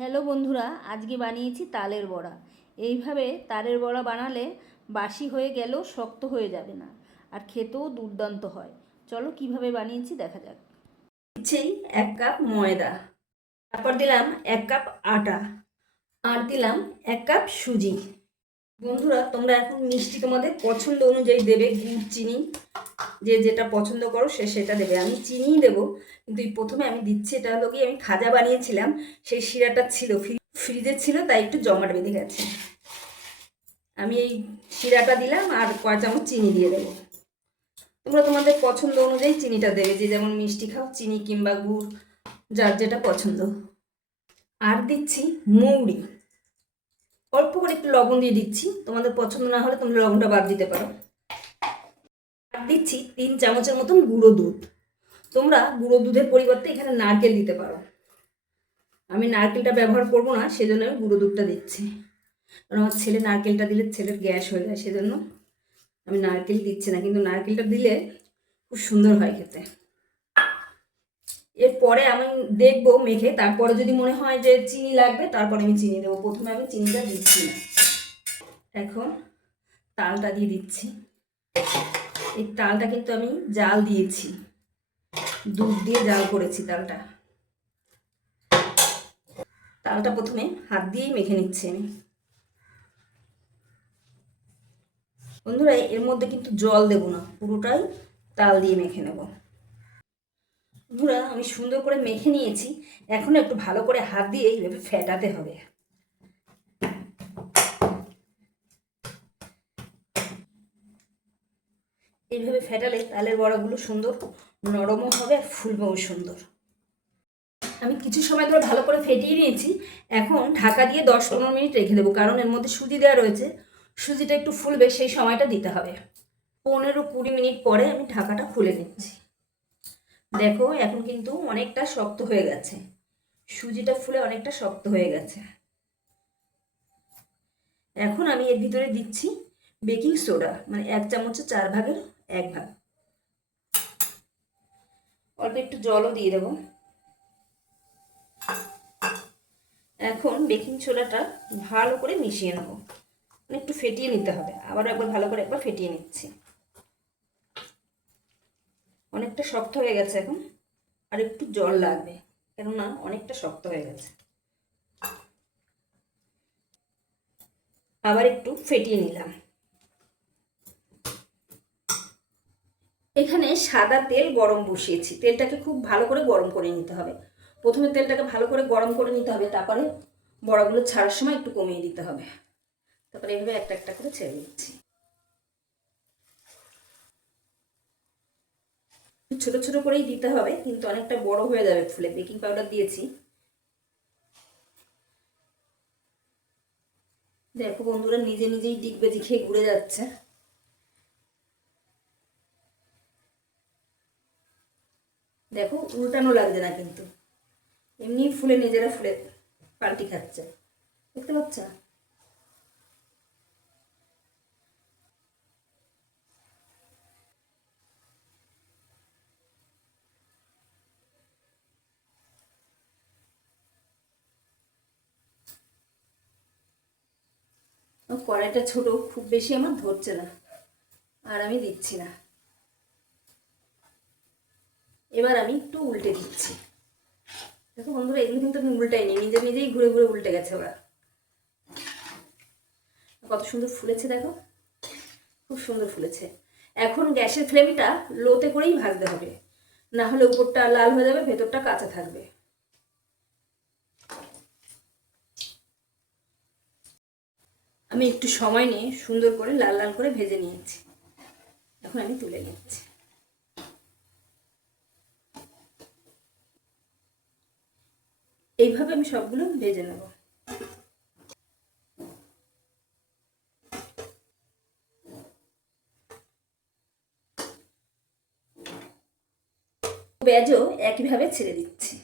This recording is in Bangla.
হ্যালো বন্ধুরা, আজকে বানিয়েছি তালের বড়া। এইভাবে তালের বড়া বানালে বাসি হয়ে গেলেও শক্ত হয়ে যাবে না, আর খেতেও দুর্দান্ত হয়। চলো কিভাবে বানিয়েছি দেখা যাক। দিচ্ছি 1 কাপ ময়দা, তারপর দিলাম 1 কাপ আটা, আর দিলাম 1 কাপ সুজি। বন্ধুরা, তোমরা এখন মিষ্টি তোমাদের পছন্দ অনুযায়ী দেবে, গুড় চিনি যে যেটা পছন্দ করো সে সেটা দেবে। আমি চিনিই দেবো, কিন্তু প্রথমে আমি দিচ্ছি, এটা হলো কি আমি খাজা বানিয়েছিলাম, সেই শিরাটা ছিল ফ্রিজে ছিল, তাই একটু জমাট বেঁধে গেছে। আমি এই শিরাটা দিলাম আর কয় চামচ চিনি দিয়ে দেবো। তোমরা তোমাদের পছন্দ অনুযায়ী চিনিটা দেবে, যে যেমন মিষ্টি খাও, চিনি কিংবা গুড় যার যেটা পছন্দ। আর দিচ্ছি মৌরি, অল্প করে একটু লবণ দিয়ে দিচ্ছি, তোমাদের পছন্দ না হলে তোমরা লবণটা বাদ দিতে পারো। আর দিচ্ছি 3 চামচের মতন গুঁড়ো দুধ। তোমরা গুঁড়ো দুধের পরিবর্তে এখানে নারকেল দিতে পারো। আমি নারকেলটা ব্যবহার করব না, সেজন্য আমি গুঁড়ো দুধটা দিচ্ছি। কারণ আমার ছেলে নারকেলটা দিলে ছেলের গ্যাস হয়ে যায়, সেজন্য আমি নারকেল দিচ্ছি না, কিন্তু নারকেলটা দিলে খুব সুন্দর হয় খেতে। এরপরে আমি দেখবো মেখে, তারপরে যদি মনে হয় যে চিনি লাগবে তারপরে আমি চিনি দেবো। প্রথমে আমি চিনিটা দিচ্ছি না। এখন তালটা দিয়ে দিচ্ছি। এই তালটা কিন্তু আমি জাল দিয়েছি, দুধ দিয়ে জাল করেছি তালটা। তালটা প্রথমে হাত দিয়েই মেখে নিচ্ছি আমি। বন্ধুরা, এর মধ্যে কিন্তু জল দেব না, পুরোটাই তাল দিয়ে মেখে নেব। বন্ধুরা, আমি সুন্দর করে মেখে নিয়েছি। এখন একটু ভালো করে হাত দিয়ে এইভাবে ফেটাতে হবে। এইভাবে ফেটালে তালের বড়াগুলো সুন্দর নরমও হবে আর ফুলবেও সুন্দর। আমি কিছু সময় ধরে ভালো করে ফেটিয়ে নিয়েছি। এখন ঢাকা দিয়ে 10-15 মিনিট রেখে দেবো, কারণ এর মধ্যে সুজি দেওয়া রয়েছে, সুজিটা একটু ফুলবে, সেই সময়টা দিতে হবে। 15-20 মিনিট পরে আমি ঢাকাটা খুলে নিচ্ছি। দেখো, এখন কিন্তু অনেকটা শক্ত হয়ে গেছে, সুজিটা ফুলে অনেকটা শক্ত হয়ে গেছে। এখন আমি এর ভিতরে দিচ্ছি বেকিং সোডা, মানে 1 চামচে 4 ভাগের 1 ভাগ। অল্প একটু জলও দিয়ে দেবো। এখন বেকিং সোডাটা ভালো করে মিশিয়ে নেব, মানে একটু ফেটিয়ে নিতে হবে। আবার একবার ভালো করে একবার ফেটিয়ে নিচ্ছি। অনেকটা শক্ত হয়ে গেছে এখন, আর একটু জল লাগবে, কেননা অনেকটা শক্ত হয়ে গেছে। আবার একটু ফেটিয়ে নিলাম। এখানে সাদা তেল গরম বসিয়েছি, তেলটাকে খুব ভালো করে গরম করে নিতে হবে। প্রথমে তেলটাকে ভালো করে গরম করে নিতে হবে, তারপরে বড়াগুলো ছাড়ার সময় একটু কমিয়ে দিতে হবে। তারপরে এভাবে একটা একটা করে ছেড়ে দিচ্ছি। ছোট ছোট করেই দিতে হবে, কিন্তু অনেকটা বড় হয়ে যাবে ফুলে। বেকিং পাউডার দিয়েছি। দেখো বন্ধুরা, নিজে নিজেই ডিগবেজি খেয়ে ঘুরে যাচ্ছে। দেখো, উল্টানো লাগছে না কিন্তু, এমনি ফুলে নিজেরা ফুলে পাল্টি খাচ্ছে, দেখতে পাচ্ছ? কড়াইটা ছোট, খুব বেশি আমার ধরছে না, আর আমি দিচ্ছি না। এবার আমি একটু উল্টে দিচ্ছি। দেখো বন্ধুরা, এগুলো কিন্তু আমি উল্টাইনি, নিজে নিজেই ঘুরে ঘুরে উল্টে গেছে ওরা। কত সুন্দর ফুলেছে দেখো, খুব সুন্দর ফুলেছে। এখন গ্যাসের ফ্লেমটা লোতে করেই ভাজতে হবে, না হলে উপরটা লাল হয়ে যাবে, ভেতরটা কাঁচা থাকবে। আমি একটু সময় নিয়ে সুন্দর করে লাল লাল করে ভেজে নিয়েছি। এখন আমি তুলে নিচ্ছি। এইভাবে আমি সবগুলো ভেজে নেব। পেঁয়াজও একইভাবে ছেড়ে দিচ্ছি।